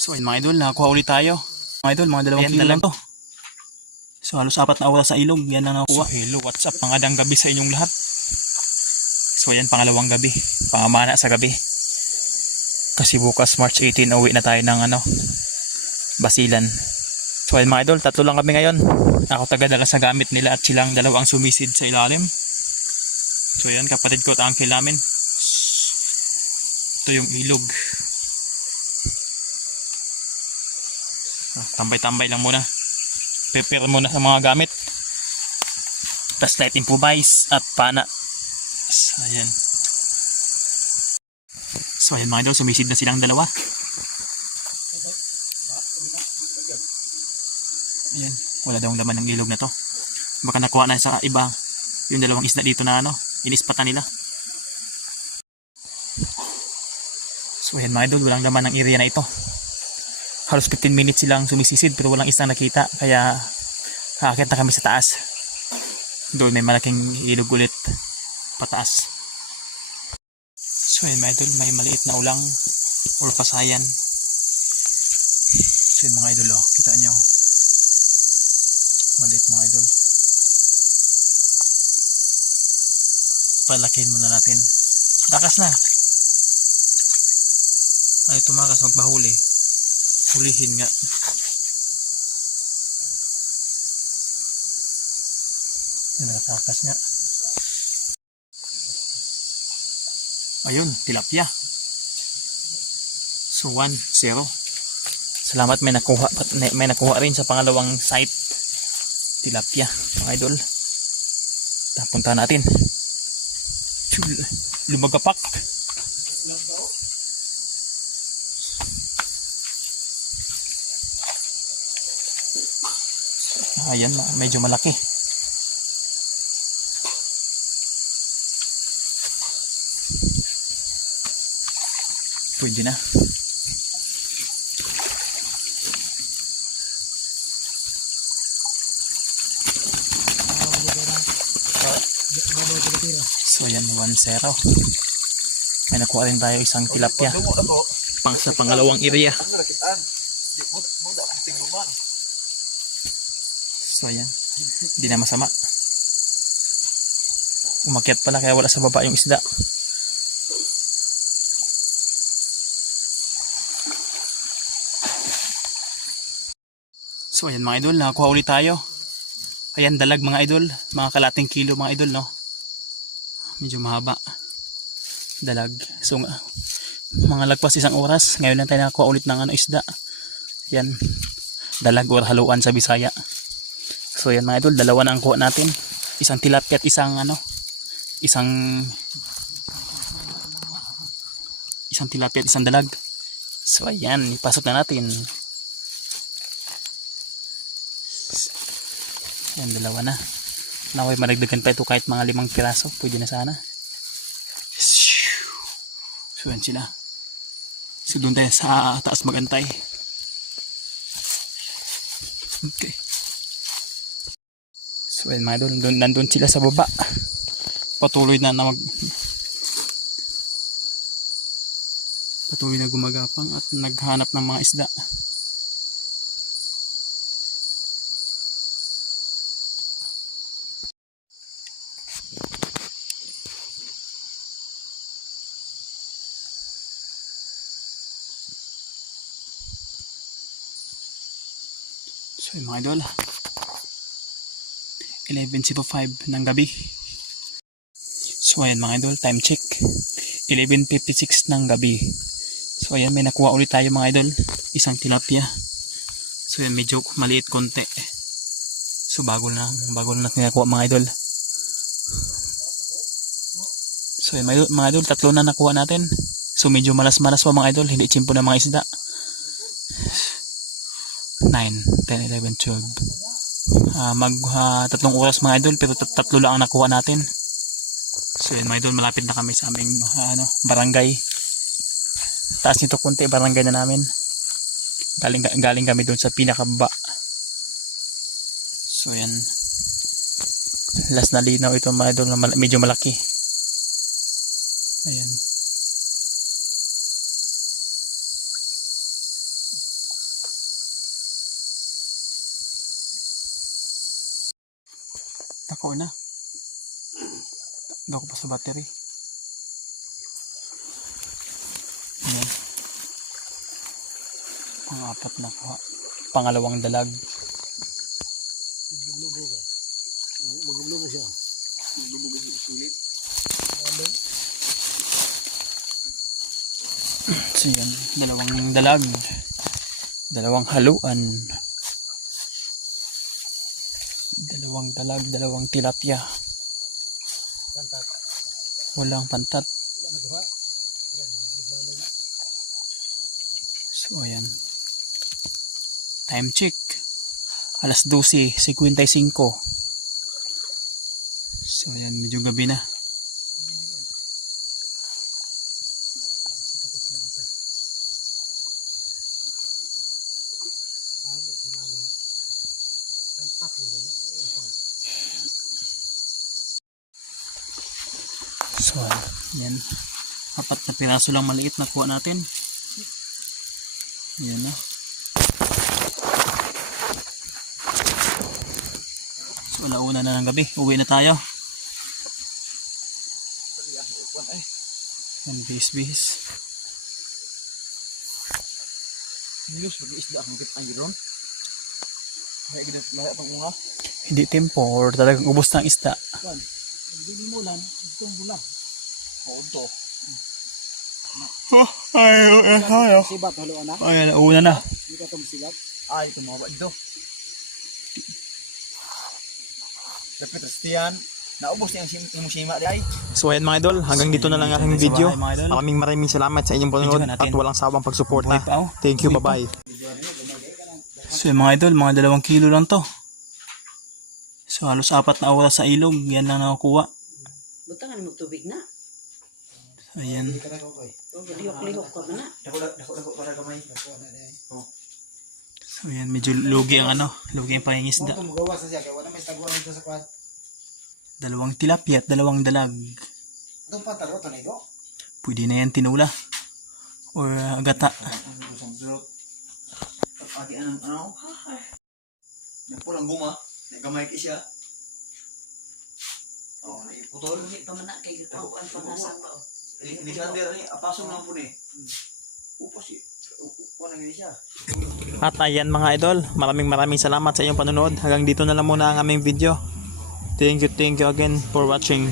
So ayun mga idol, nakakuha ulit tayo. Mga idol, mga 2 kilo lang to. So halos 4 na oras sa ilog, yan lang nakuha. So hello, what's up? Magandang gabi sa inyong lahat. So ayan, pangalawang gabi. Pangamana sa gabi. Kasi bukas March 18, uwi na tayo ng Basilan. So ayun mga idol, 3 lang kami ngayon. Ako taga-dala sa gamit nila at silang dalawang sumisid sa ilalim. So ayan, kapatid ko at uncle namin. Ito yung ilog. Tambay-tambay lang muna. Prepare muna sa mga gamit. Flashlight, improvise at pana. So ayan. So ayan mga idol, sumisid na silang dalawa. Ayan, wala daw laman ng ilog na to. Baka nakuha na sa iba yung dalawang isda dito na inispatan nila. So ayan mga idol, walang laman ng area na ito. Halos 15 minutes silang sumisisid pero walang isang nakita, kaya aakyat na kami sa taas. Doon may malaking ilog ulit pataas. So ayan mga idol, may maliit na ulang or pasayan. So yun mga idol, kita nyo, maliit mga idol. Palakin muna natin. Lakas na. Ay tumakas, magpahuli. Hulihin nga. Nakatakas nga. Ayun, tilapia. So 1-0. Salamat, may nakuha rin sa pangalawang site. Tilapia, mga idol. Tapunta natin. Lumagapak. Ayan, medyo malaki. Pwede na. So ayan, 1-0. May nakuha rin tayo isang tilapia. Sa pangalawang area. So ayan, hindi na masama. Umakyat pala kaya wala sa baba yung isda. So ayan mga idol, nakakuha ulit tayo. Ayan, dalag mga idol, mga kalating kilo mga idol, no? Medyo mahaba. Dalag. So mga lagpas 1 oras, ngayon lang tayo nakakuha ulit ng isda. Ayan, dalag or haluan sa Bisaya. So ayan mga idol, dalawa na ang kuha natin. Isang tilapia at isang tilapia at isang dalag. So ayan, ipasok na natin. Ayan, dalawa na. Naway maragdagan pa ito kahit mga 5 piraso. Pwede na sana. So ayan sila. So doon tayo sa taas magantay. Okay. So ayan mga idol, nandun sila sa baba. Patuloy na gumagapang at naghanap ng mga isda. So ayan mga idol, 11:05 ng gabi. So ayan mga idol, time check, 11:56 ng gabi. So ayan, may nakuha ulit tayo mga idol, isang tilapia. So ayan, medyo maliit konti. So bago na natin nakuha mga idol. So ayan mga idol, 3 na nakuha natin. So medyo malas-malas pa mga idol, hindi tsimpo na mga isda. 9, 10, 11, 12. 3 oras mga idol, pero 3 lang ang nakuha natin. So yun mga idol, malapit na kami sa aming barangay. Taas nito konti, barangay na namin. Galing kami doon sa pinakababa. So yan, last na linaw ito mga idol, na medyo malaki. Ayan. Ako na. Gako pa sa battery. Ayan. Pang-apat na kuha. Pangalawang dalag. Maglubo siya. So yan, dalawang dalag. Dalawang haluan. Dalawang dalag, dalawang tilapia. Pantat. Walang pantat. Wala nagawa. So ayan. Time check. Alas 12:55. So ayan, medyo gabi na. So ayan. 4 na piraso lang maliit na kuha natin. Ayan na. So alauna na ng gabi. Uwi na tayo. Ayan, bis. Nilus, mag-iisda akong kit iron. Kaya gina, laya pang unga. Hindi tempo or talagang ubos ng isda. Yan. Hindi mo lang, itong bulang. Oo to. Ayaw. Sibat, halo na. Ayan, una na. Hindi ka itong sibat. Ay, tumawa ito. Dapat Christian, naubos niya yung sima di ay. So ayan mga idol, hanggang dito na lang ang aking video. Maraming salamat sa inyong panonood at walang sawang pagsuporta. Thank you, bye-bye. So mga idol, mga 2 kilo lang to. So halos 4 na oras sa ilog, yan lang nakukuha. Butangan mo tubig na. Ayan. O, lihok-lihok ka ba na? Dako para kamay. So ayan, medyo lugi ang lugi ang pangingisda. Ito magawa sa siya, kaya wala may taguan dito sa kwan. 2 tilapia at 2 dalag. Itong pantalo, ito na ito. Pwede na yan tinula. Or gata. Pati anong ano? Nagpulang guma, nagamay ka siya. Oh, naiputol. Hindi pa man na kay gitawaan pa nasang ba? Hindi siya under ni, apasong lang po ni. Upos eh. Upuan lang siya. At ayan mga idol, maraming salamat sa inyong panonood. Hanggang dito na lang muna ang aming video. Thank you again for watching.